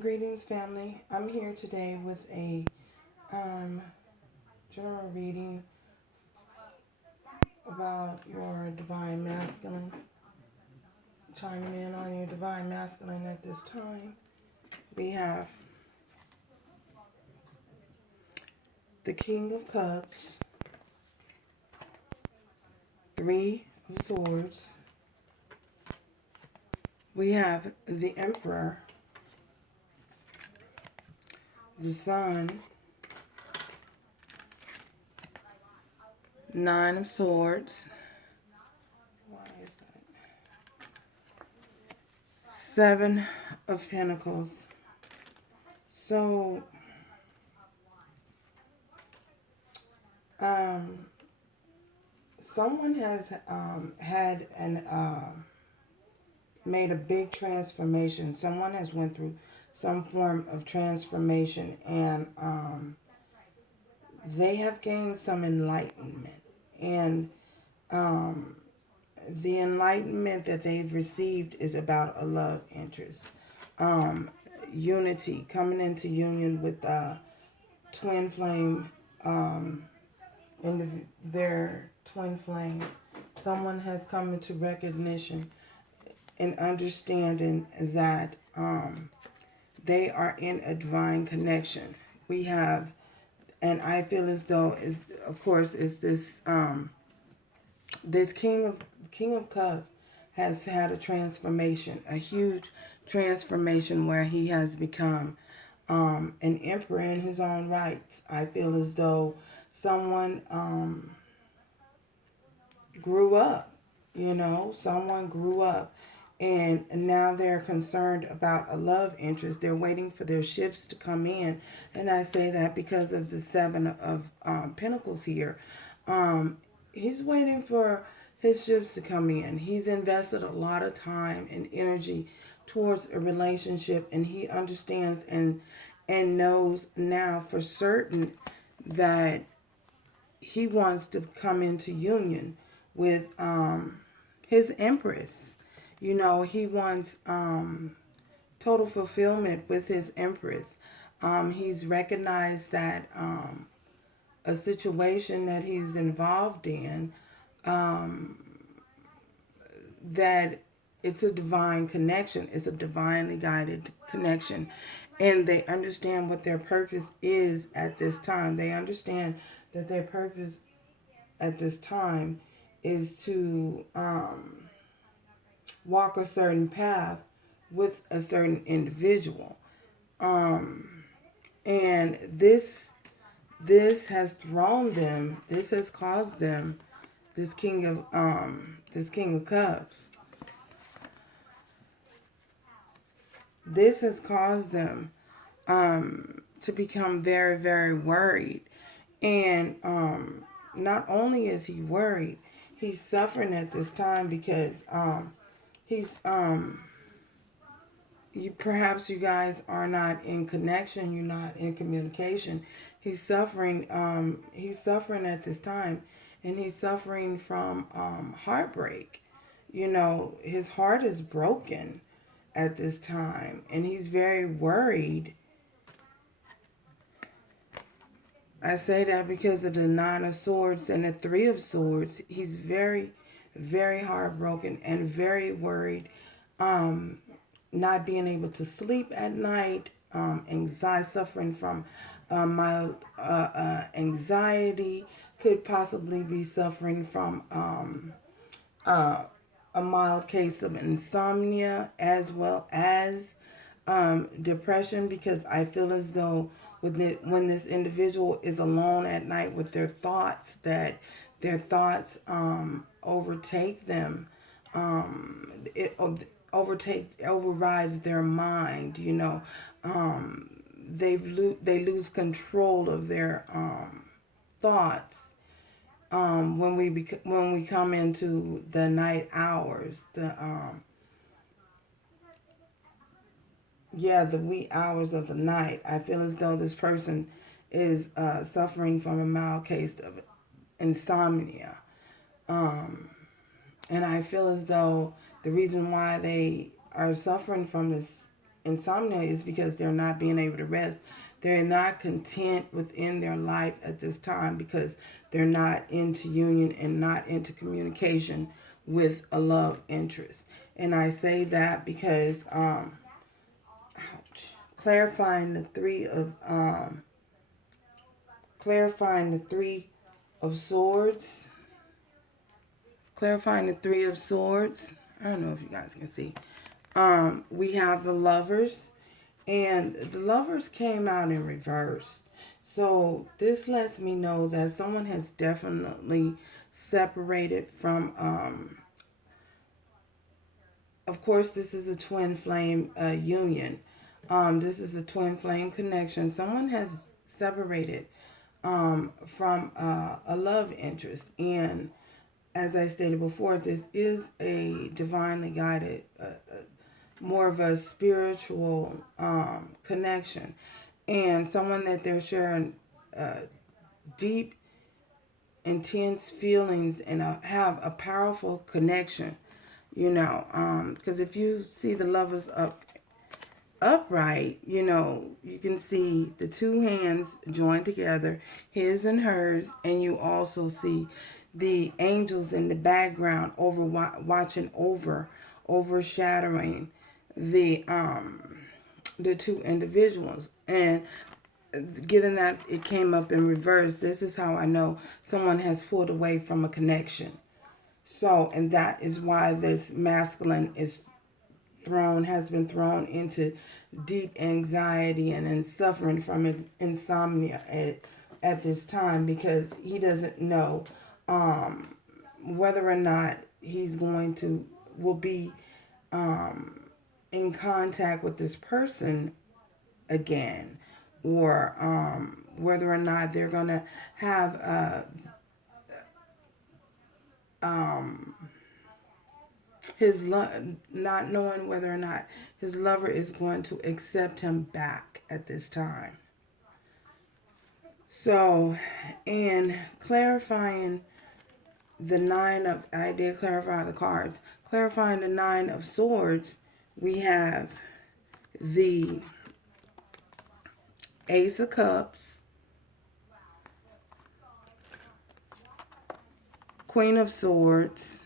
Greetings, family. I'm here today with a general reading about your divine masculine. Chiming in on your divine masculine at this time, we have the King of Cups, Three of Swords. We have the Emperor, the Sun, Nine of Swords. Why is that? Seven of Pentacles. So, someone has had an made a big transformation. Someone has went through some form of transformation, and they have gained some enlightenment. And the enlightenment that they've received is about a love interest. Unity, coming into union with twin flame, their twin flame. Someone has come into recognition and understanding that they are in a divine connection. We have, and I feel as though, is of course, is this this King of Cups has had a transformation, a huge transformation where he has become an emperor in his own rights. I feel as though someone grew up, someone grew up, and now they're concerned about a love interest. They're waiting for their ships to come in, and I say that because of the Seven of Pentacles here. He's waiting for his ships to come in. He's invested a lot of time and energy towards a relationship, and he understands and knows now for certain that he wants to come into union with his empress. He wants total fulfillment with his empress. He's recognized that a situation that he's involved in, that it's a divine connection. It's a divinely guided connection. And they understand what their purpose is at this time. They understand that their purpose at this time is to walk a certain path with a certain individual. And this has thrown them, this has caused them, this King of Cups. This has caused them to become very, very worried. And not only is he worried, he's suffering at this time because he's perhaps you guys are not in connection, you're not in communication. He's suffering at this time, and he's suffering from heartbreak. His heart is broken at this time, and he's very worried. I say that because of the Nine of Swords and the Three of Swords. He's very, very heartbroken and very worried. Not being able to sleep at night, anxiety, suffering from mild anxiety, could possibly be suffering from a mild case of insomnia, as well as depression, because I feel as though when this individual is alone at night with their thoughts, that their thoughts overtake them. It overrides their mind. They lose control of their thoughts. When we come into the night hours, the wee hours of the night, I feel as though this person is suffering from a mild case of insomnia. And I feel as though the reason why they are suffering from this insomnia is because they're not being able to rest. They're not content within their life at this time because they're not into union and not into communication with a love interest. And I say that because clarifying the three of swords. Clarifying the three of swords. I don't know if you guys can see. We have the lovers, and the lovers came out in reverse. So this lets me know that someone has definitely separated from, of course, this is a twin flame union. This is a twin flame connection. Someone has separated from a love interest. And as I stated before, this is a divinely guided, more of a spiritual connection. And someone that they're sharing deep, intense feelings and have a powerful connection, because if you see the lovers upright, you can see the two hands joined together, his and hers, and you also see the angels in the background watching overshadowing the two individuals. And given that it came up in reverse, this is how I know someone has pulled away from a connection. So, and that is why this masculine has been thrown into deep anxiety and suffering from insomnia at this time, because he doesn't know whether or not will be in contact with this person again, or whether or not they're going to have not knowing whether or not his lover is going to accept him back at this time. So, in clarifying I did clarify the cards. Clarifying the Nine of Swords, we have the Ace of Cups, Queen of Swords,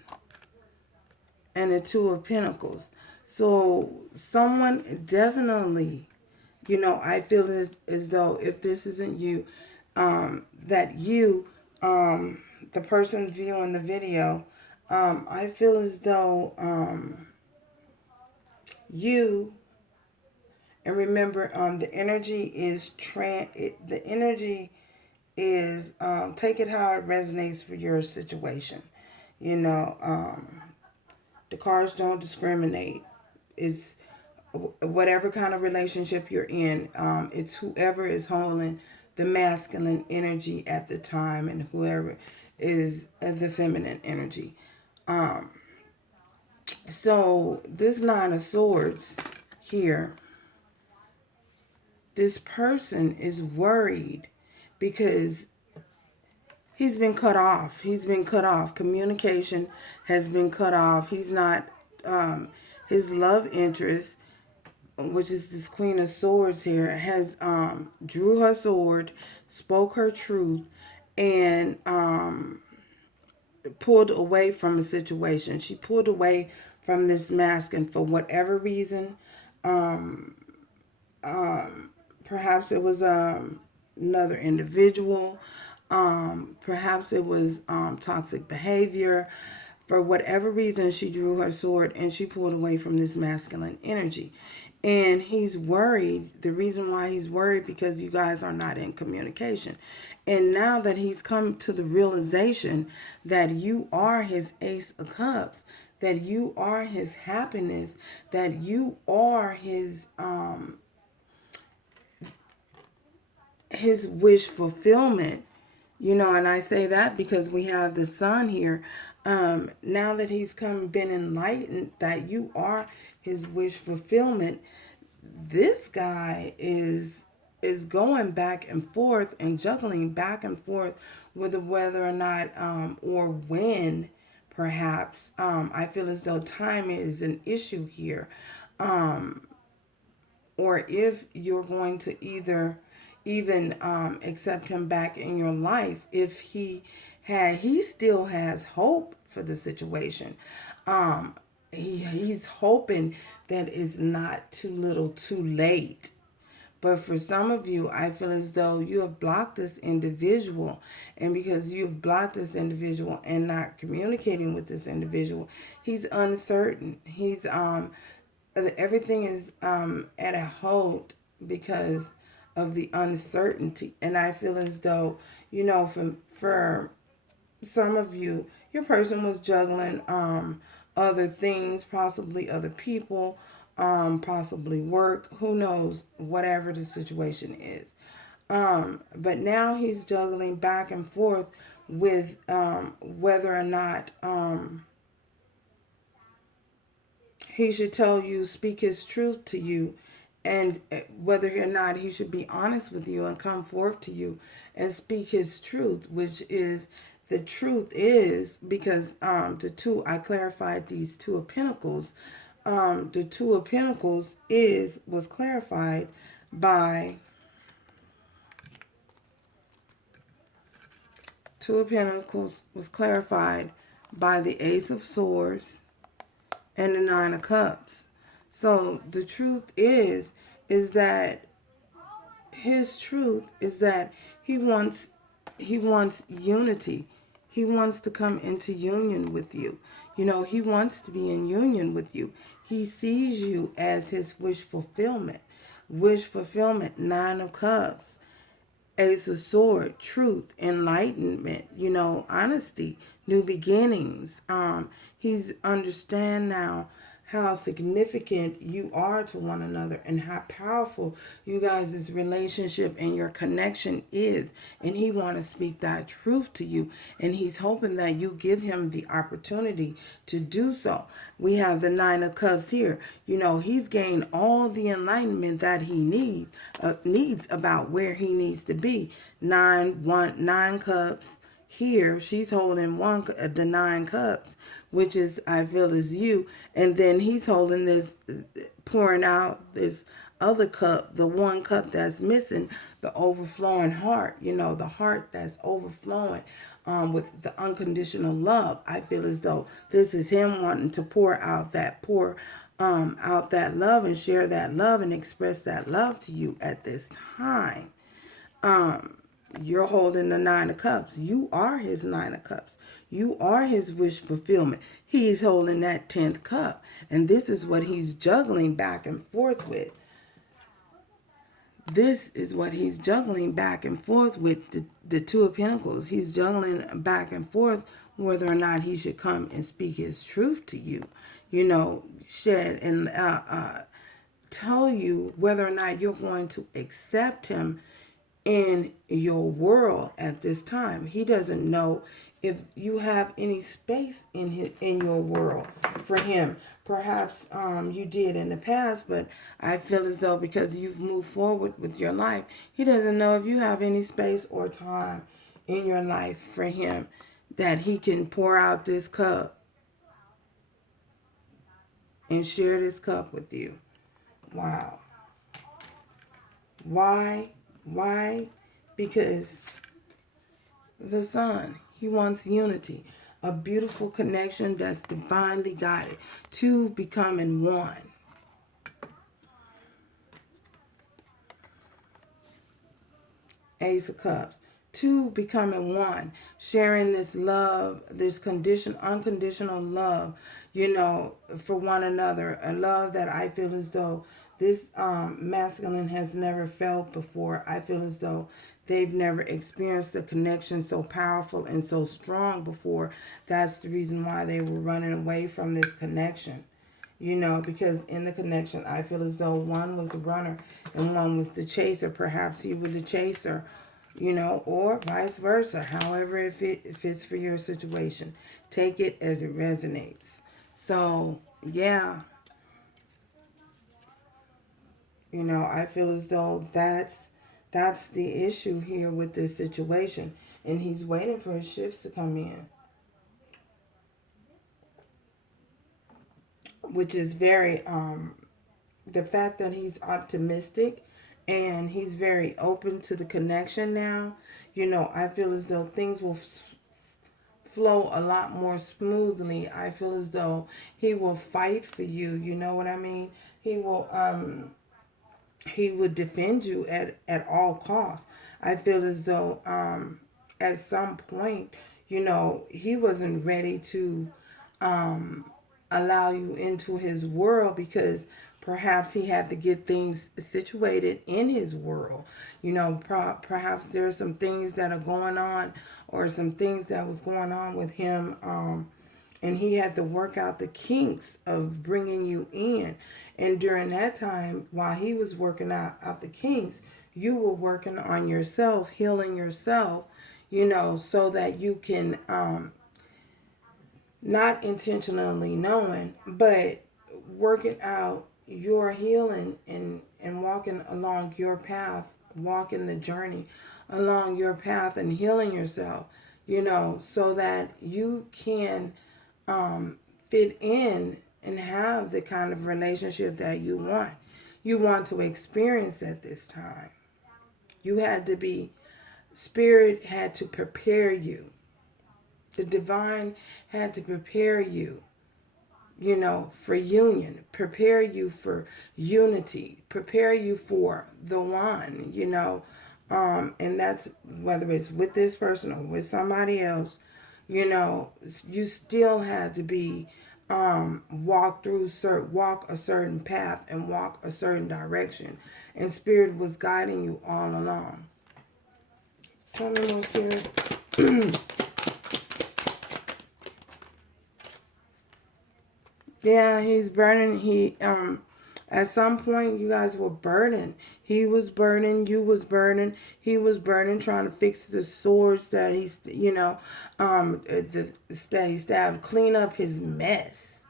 and the Two of Pentacles. So someone definitely, I feel as though if this isn't you, that you, the person viewing the video, I feel as though you, and remember, the energy is take it how it resonates for your situation. The cards don't discriminate. It's whatever kind of relationship you're in. It's whoever is holding the masculine energy at the time and whoever is the feminine energy. So this Nine of Swords here, this person is worried because he's been cut off. He's been cut off. Communication has been cut off. He's not, his love interest, which is this Queen of Swords here, has drew her sword, spoke her truth, and pulled away from a situation. She pulled away from this mask, and for whatever reason, perhaps it was another individual, perhaps it was toxic behavior. For whatever reason, she drew her sword and she pulled away from this masculine energy. And he's worried. The reason why he's worried, because you guys are not in communication. And now that he's come to the realization that you are his Ace of Cups, that you are his happiness, that you are his wish fulfillment, and I say that because we have the Sun here. Now that he's been enlightened that you are his wish fulfillment, this guy is going back and forth and juggling back and forth with whether or not or when, perhaps. I feel as though time is an issue here. or if you're going to either even accept him back in your life. If he still has hope for the situation. um he's hoping that it's not too little too late. But for some of you, I feel as though you have blocked this individual. And because you've blocked this individual and not communicating with this individual, he's uncertain. Everything is at a halt because of the uncertainty. And I feel as though, for some of you, your person was juggling other things, possibly other people, possibly work, who knows, whatever the situation is. But now he's juggling back and forth with whether or not he should tell you, speak his truth to you, and whether or not he should be honest with you and come forth to you and speak his truth, which is the truth is because I clarified these Two of Pentacles. The Two of Pentacles was clarified by Two of Pentacles was clarified by the Ace of Swords and the Nine of Cups. So the truth is that his truth is that he wants unity. He wants to come into union with you. He wants to be in union with you. He sees you as his wish fulfillment. Wish fulfillment, Nine of Cups. Ace of Sword, truth, enlightenment, honesty, new beginnings. He's understand now how significant you are to one another and how powerful you guys' relationship and your connection is. And he want to speak that truth to you. And he's hoping that you give him the opportunity to do so. We have the Nine of Cups here. He's gained all the enlightenment that he needs about where he needs to be. Nine cups. Here, she's holding the Nine Cups, which is, I feel, is you. And then he's holding this, pouring out this other cup, the one cup that's missing, the overflowing heart, the heart that's overflowing with the unconditional love. I feel as though this is him wanting to pour out that love and share that love and express that love to you at this time. You're holding the Nine of Cups. You are his Nine of Cups. You are his wish fulfillment. He's holding that 10th cup. And this is what he's juggling back and forth with. This is what he's juggling back and forth with the Two of Pentacles. He's juggling back and forth whether or not he should come and speak his truth to you. Shed and tell you whether or not you're going to accept him in your world at this time. He doesn't know if you have any space in your world for him. Perhaps you did in the past, but I feel as though because you've moved forward with your life, he doesn't know if you have any space or time in your life for him that he can pour out this cup and share this cup with you. Wow. Why? Because the Sun, he wants unity, a beautiful connection that's divinely guided, two becoming one. Ace of Cups, two becoming one, sharing this love, this unconditional love, for one another, a love that I feel as though this masculine has never felt before. I feel as though they've never experienced a connection so powerful and so strong before. That's the reason why they were running away from this connection. Because in the connection, I feel as though one was the runner and one was the chaser. Perhaps you were the chaser, or vice versa. However it fits for your situation. Take it as it resonates. So, yeah. I feel as though that's the issue here with this situation. And he's waiting for his ships to come in. Which is very The fact that he's optimistic and he's very open to the connection now, I feel as though things will flow a lot more smoothly. I feel as though he will fight for you. You know what I mean? He would defend you at all costs. I feel as though at some point, he wasn't ready to allow you into his world because perhaps he had to get things situated in his world. Perhaps there's some things that are going on or some things that was going on with him, and he had to work out the kinks of bringing you in. And during that time, while he was working out the kinks, you were working on yourself, healing yourself, so that you can, not intentionally knowing, but working out your healing and walking along your path, walking the journey along your path and healing yourself, so that you can fit in and have the kind of relationship that you want. You want to experience at this time. You had to be, Spirit had to prepare you. The divine had to prepare you, for union, prepare you for unity, prepare you for the one, and that's whether it's with this person or with somebody else, you still had to be walk a certain path and walk a certain direction, and Spirit was guiding you all along. Tell me more, Spirit. Yeah, he's burning. At some point, you guys were burning. He was burning. You was burning. He was burning, trying to fix the swords that that he stabbed, clean up his mess.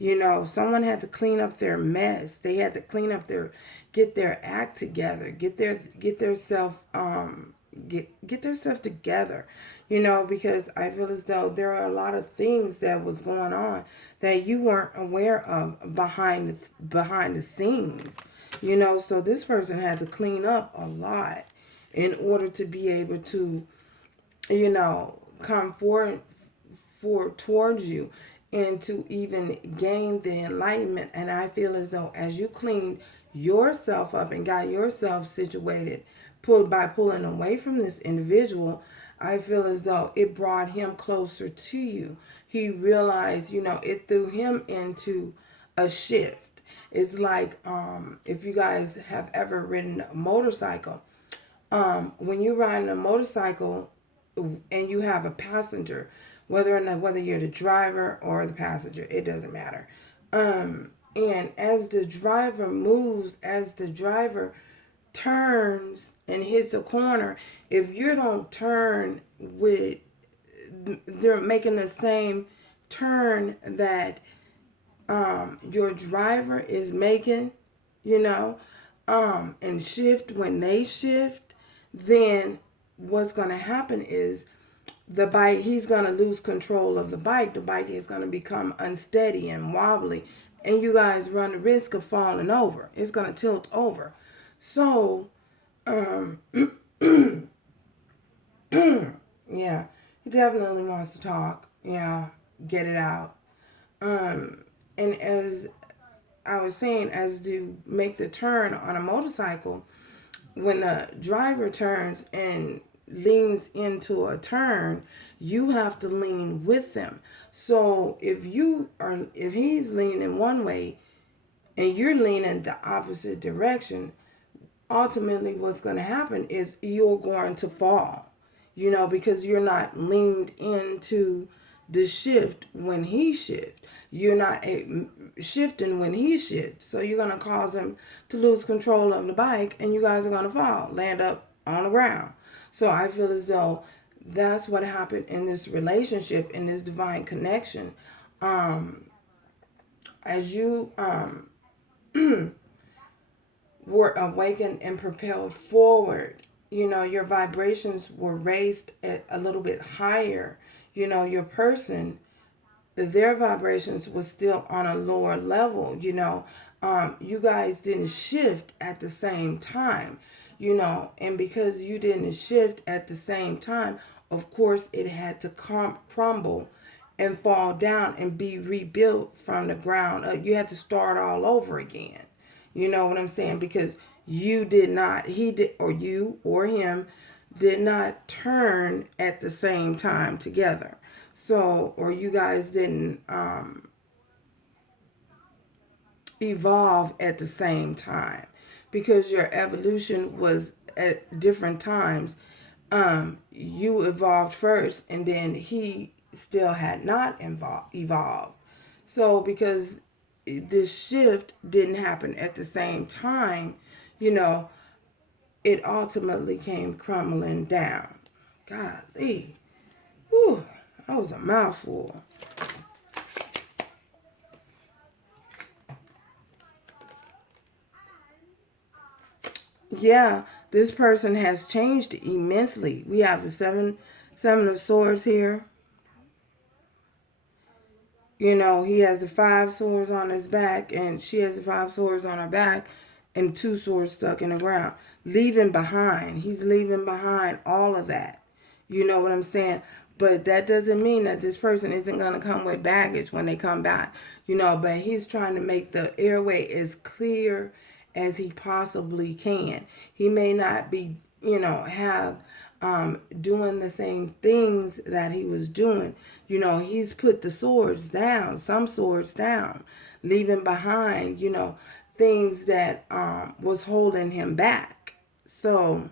Someone had to clean up their mess. They had to get their act together, get their self, get their stuff together, because I feel as though there are a lot of things that was going on that you weren't aware of behind the scenes, so this person had to clean up a lot in order to be able to, come forward towards you and to even gain the enlightenment. And I feel as though as you cleaned yourself up and got yourself situated, pulling away from this individual, I feel as though it brought him closer to you. He realized, it threw him into a shift. It's like, if you guys have ever ridden a motorcycle, when you're riding a motorcycle and you have a passenger, whether you're the driver or the passenger, it doesn't matter. And as the driver moves, as the driver turns and hits a corner, if you don't turn with, they're making the same turn that your driver is making, and shift when they shift, then what's going to happen is the bike, he's going to lose control of the bike. The bike is going to become unsteady and wobbly, and you guys run the risk of falling over. It's going to tilt over. So, yeah, he definitely wants to talk. Yeah, get it out. And as I was saying, as to make the turn on a motorcycle, when the driver turns and leans into a turn, you have to lean with them. So if he's leaning one way and you're leaning the opposite direction, ultimately what's going to happen is you're going to fall, because you're not leaned into the shift when he shifts. You're not shifting when he shifts. So you're going to cause him to lose control of the bike, and you guys are going to fall, land up on the ground. So I feel as though that's what happened in this relationship, in this divine connection. As you were awakened and propelled forward, your vibrations were raised a little bit higher. Your person, their vibrations was still on a lower level, you guys didn't shift at the same time, and because you didn't shift at the same time, of course it had to crumble and fall down and be rebuilt from the ground up. You had to start all over again. You know what I'm saying? Because you did not, he did, or you or him did not turn at the same time together. So, or you guys didn't evolve at the same time because your evolution was at different times. You evolved first, and then he still had not evolved. So, because this shift didn't happen at the same time, you know, it ultimately came crumbling down. Golly. Whew, that was a mouthful. Yeah, this person has changed immensely. We have the seven of swords here. He has the five swords on his back, and she has the five swords on her back, and two swords stuck in the ground. Leaving behind. He's leaving behind all of that. You know what I'm saying? But that doesn't mean that this person isn't going to come with baggage when they come back. But he's trying to make the airway as clear as he possibly can. He may not be, have doing the same things that he was doing. He's put the swords down, some swords down, leaving behind, things that was holding him back. So,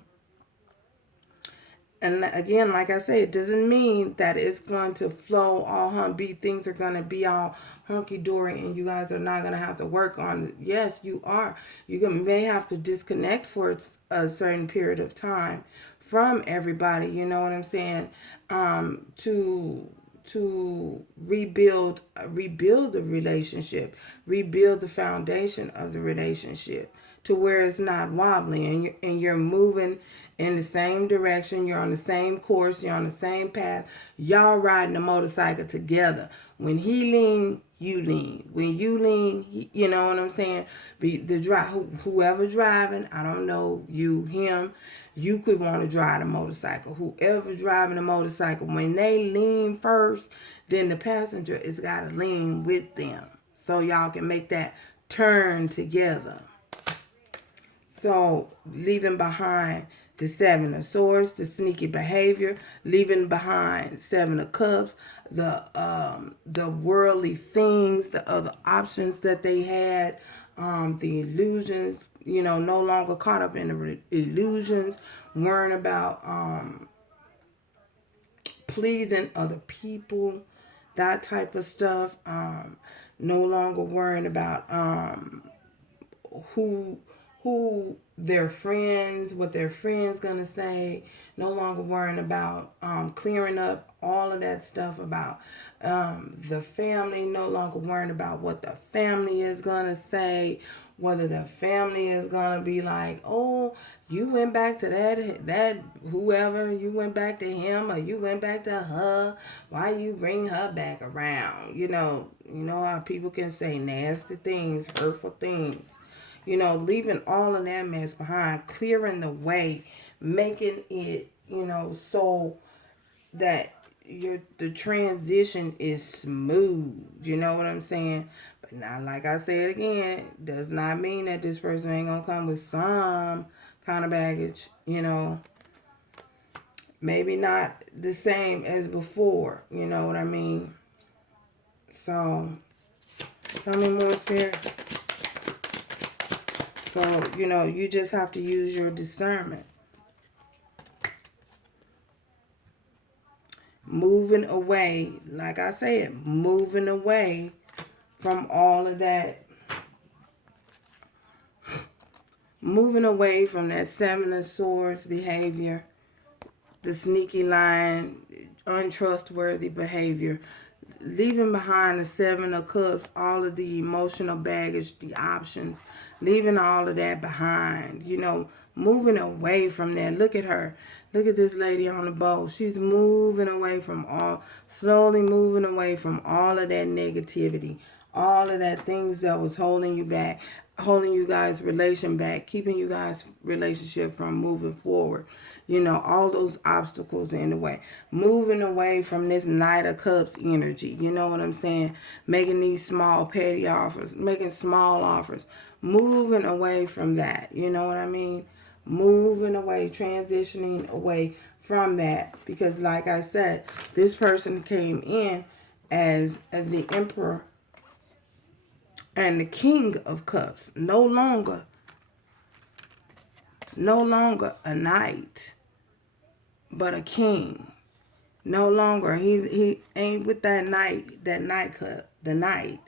and again, like I say, it doesn't mean that it's going to flow all humby. Things are going to be all hunky dory, and you guys are not going to have to work on it. Yes, you are. May have to disconnect for a certain period of time from everybody. You know what I'm saying? To rebuild the relationship, rebuild the foundation of the relationship to where it's not wobbly, and you're moving in the same direction. You're on the same course. You're on the same path. Y'all riding a motorcycle together. When he lean, you lean. When you lean, you know what I'm saying? Whoever driving, I don't know, you, him, you could want to drive the motorcycle. Whoever driving the motorcycle, when they lean first, then the passenger is got to lean with them. So y'all can make that turn together. So leaving behind the seven of swords, the sneaky behavior, leaving behind seven of cups, the worldly things, the other options that they had, the illusions, no longer caught up in the illusions, worrying about pleasing other people, that type of stuff. No longer worrying about who their friends, what their friends gonna say. No longer worrying about clearing up all of that stuff about the family. No longer worrying about what the family is gonna say, whether the family is gonna be like, oh, you went back to that whoever, you went back to him, or you went back to her, why you bring her back around. How people can say nasty things, hurtful things. Leaving all of that mess behind, clearing the way, making it, so that the transition is smooth. You know what I'm saying? But now, like I said again, does not mean that this person ain't gonna come with some kind of baggage. Maybe not the same as before. You know what I mean? So, tell me more, Spirit. So, you just have to use your discernment. Moving away, like I said, moving away from all of that. Moving away from that seven of swords behavior, the sneaky lying, untrustworthy behavior. Leaving behind the seven of cups, all of the emotional baggage, the options, leaving all of that behind, moving away from that. Look at her. Look at this lady on the boat. She's moving away from slowly moving away from all of that negativity, all of that things that was holding you back, holding you guys' relation back, keeping you guys' relationship from moving forward. You know, all those obstacles in the way. Moving away from this Knight of Cups energy. You know what I'm saying? Making these small petty offers. Making small offers. Moving away from that. You know what I mean? Moving away. Transitioning away from that. Because like I said, this person came in as the Emperor and the King of Cups. No longer a knight, but a king. No longer he ain't with that night cup, the knight.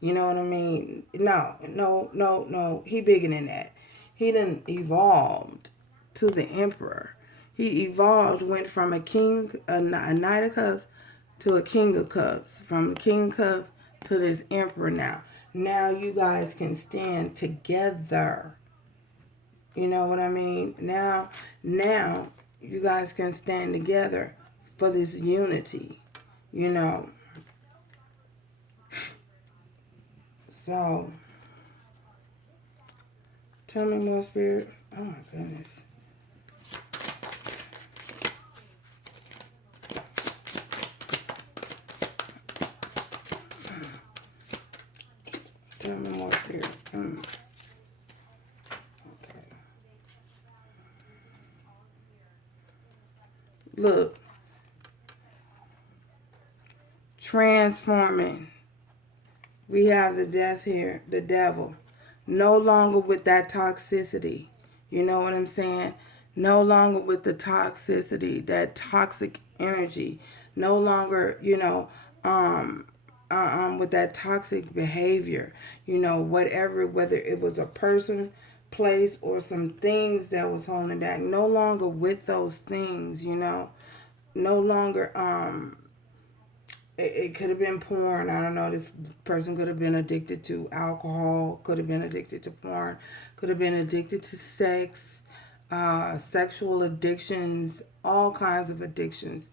You know what I mean? No. He bigger than that. He done evolved to the emperor. He evolved, went from a king, a knight of cups, to a king of cups. From the king of cups to this emperor now. Now you guys can stand together. You know what I mean? Now you guys can stand together for this unity, you know. So, tell me more, Spirit. Oh my goodness. Tell me more, Spirit. Okay. Look. Transforming. We have the death here, the devil. No longer with that toxicity. You know what I'm saying? No longer with the toxicity, that toxic energy. No longer, you know, with that toxic behavior. You know, whatever, whether it was a person, place, or some things that was holding back. No longer with those things, you know. No longer, it could have been porn. I don't know. This person could have been addicted to alcohol, could have been addicted to porn, could have been addicted to sex, sexual addictions, all kinds of addictions.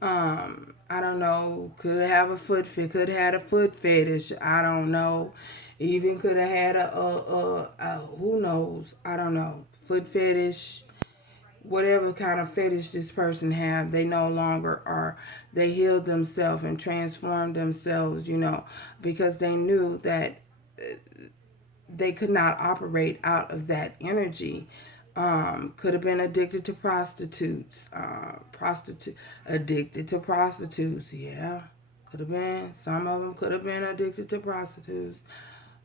I don't know. Could have a foot fit. Could have had a foot fetish. I don't know. Even could have had a who knows? I don't know. Foot fetish. Whatever kind of fetish this person have, they no longer are. They healed themselves and transformed themselves, you know, because they knew that they could not operate out of that energy. Could have been addicted to prostitutes. Addicted to prostitutes. Yeah, could have been. Some of them could have been addicted to prostitutes.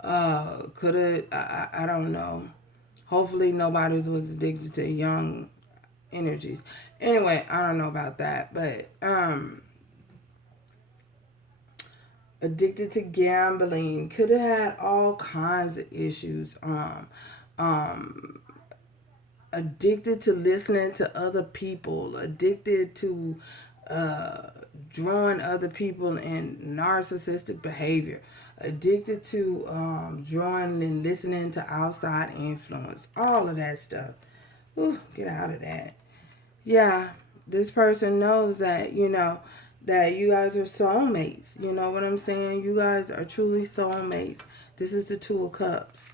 Could have. I don't know. Hopefully nobody was addicted to young energies. Anyway, I don't know about that, but addicted to gambling, could have had all kinds of issues. Addicted to listening to other people, addicted to drawing other people in narcissistic behavior, addicted to drawing and listening to outside influence, all of that stuff. Ooh, get out of that. Yeah, this person knows that, you know, that you guys are soulmates. You know what I'm saying? You guys are truly soulmates. This is the Two of Cups.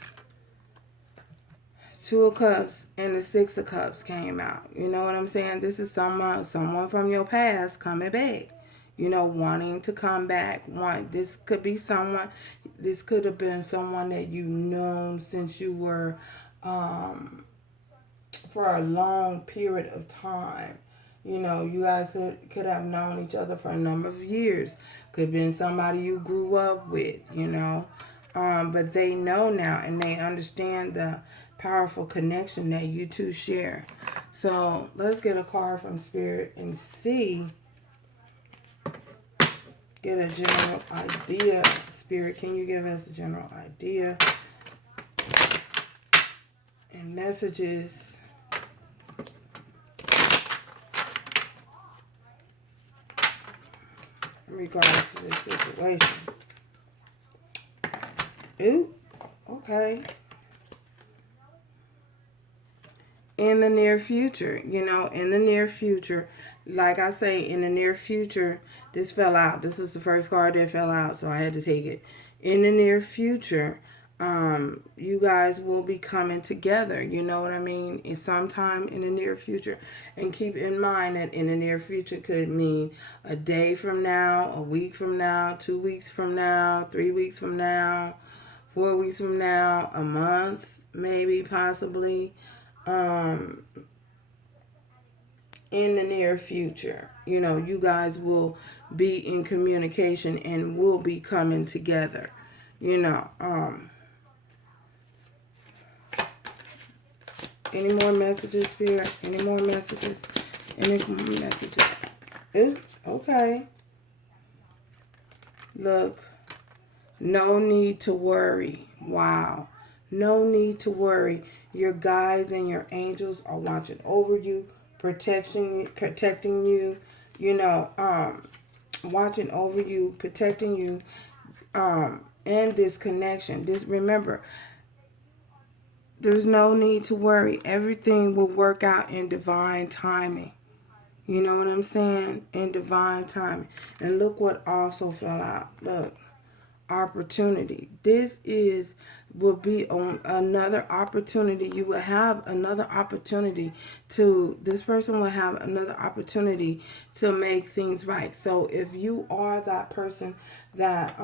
Two of Cups and the Six of Cups came out. You know what I'm saying? This is someone from your past coming back. You know, wanting to come back. This could be someone, this could have been someone that you've known since you were for a long period of time. You know, you guys could have known each other for a number of years. Could have been somebody you grew up with, you know. But they know now and they understand the powerful connection that you two share. So let's get a card from Spirit and see. Get a general idea. Spirit, can you give us a general idea? And messages in regards to this situation. Ooh, okay. In the near future, you know, in the near future, like I say, in the near future, this fell out. This was the first card that fell out, so I had to take it. in the near future, you guys will be coming together. You know what I mean? In sometime in the near future. And keep in mind that in the near future could mean a day from now, a week from now, 2 weeks from now, 3 weeks from now, 4 weeks from now, a month, maybe, possibly. Um, in the near future, you guys will be in communication and will be coming together. You know, any more messages, Spirit? Any more messages? Any more messages? Okay. Look, no need to worry. Wow. No need to worry. Your guides and your angels are watching over you, protecting you, watching over you, protecting you, and this connection. Remember, there's no need to worry. Everything will work out in divine timing. You know what I'm saying? In divine timing. And look what also fell out. Look, opportunity. Will be on another opportunity. You will have another opportunity this person will have another opportunity to make things right. So if you are that person that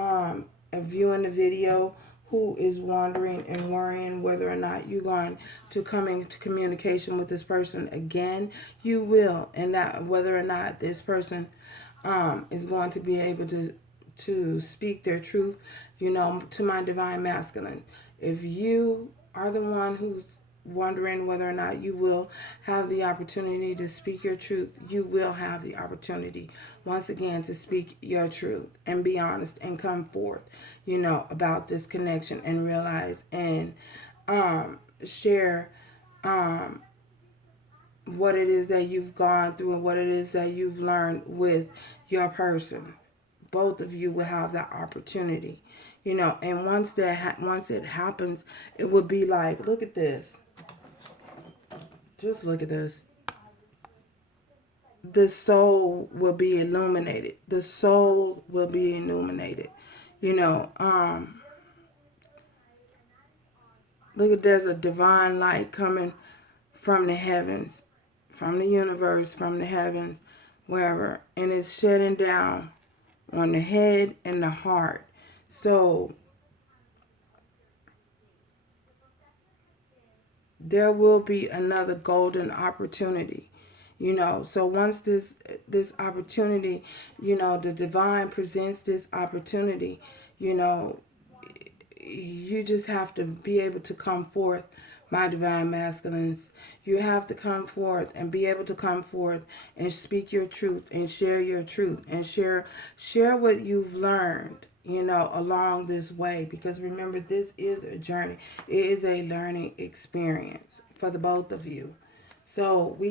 viewing the video who is wondering and worrying whether or not you're going to come into communication with this person again, you will. And that whether or not this person is going to be able to speak their truth, to my divine masculine. If you are the one who's wondering whether or not you will have the opportunity to speak your truth, you will have the opportunity once again to speak your truth and be honest and come forth, about this connection and realize and share what it is that you've gone through and what it is that you've learned with your person. Both of you will have that opportunity, and once it happens, it will be like, look at this. Just look at this. The soul will be illuminated. The soul will be illuminated. Look at, there's a divine light coming from the heavens, from the universe, from the heavens, wherever, and it's shedding down on the head and the heart. So there will be another golden opportunity. So once this opportunity, the divine presents this opportunity, you just have to be able to come forth, my divine masculines. You have to come forth and be able to come forth and speak your truth and share your truth and share what you've learned, along this way. Because remember, this is a journey. It is a learning experience for the both of you. So we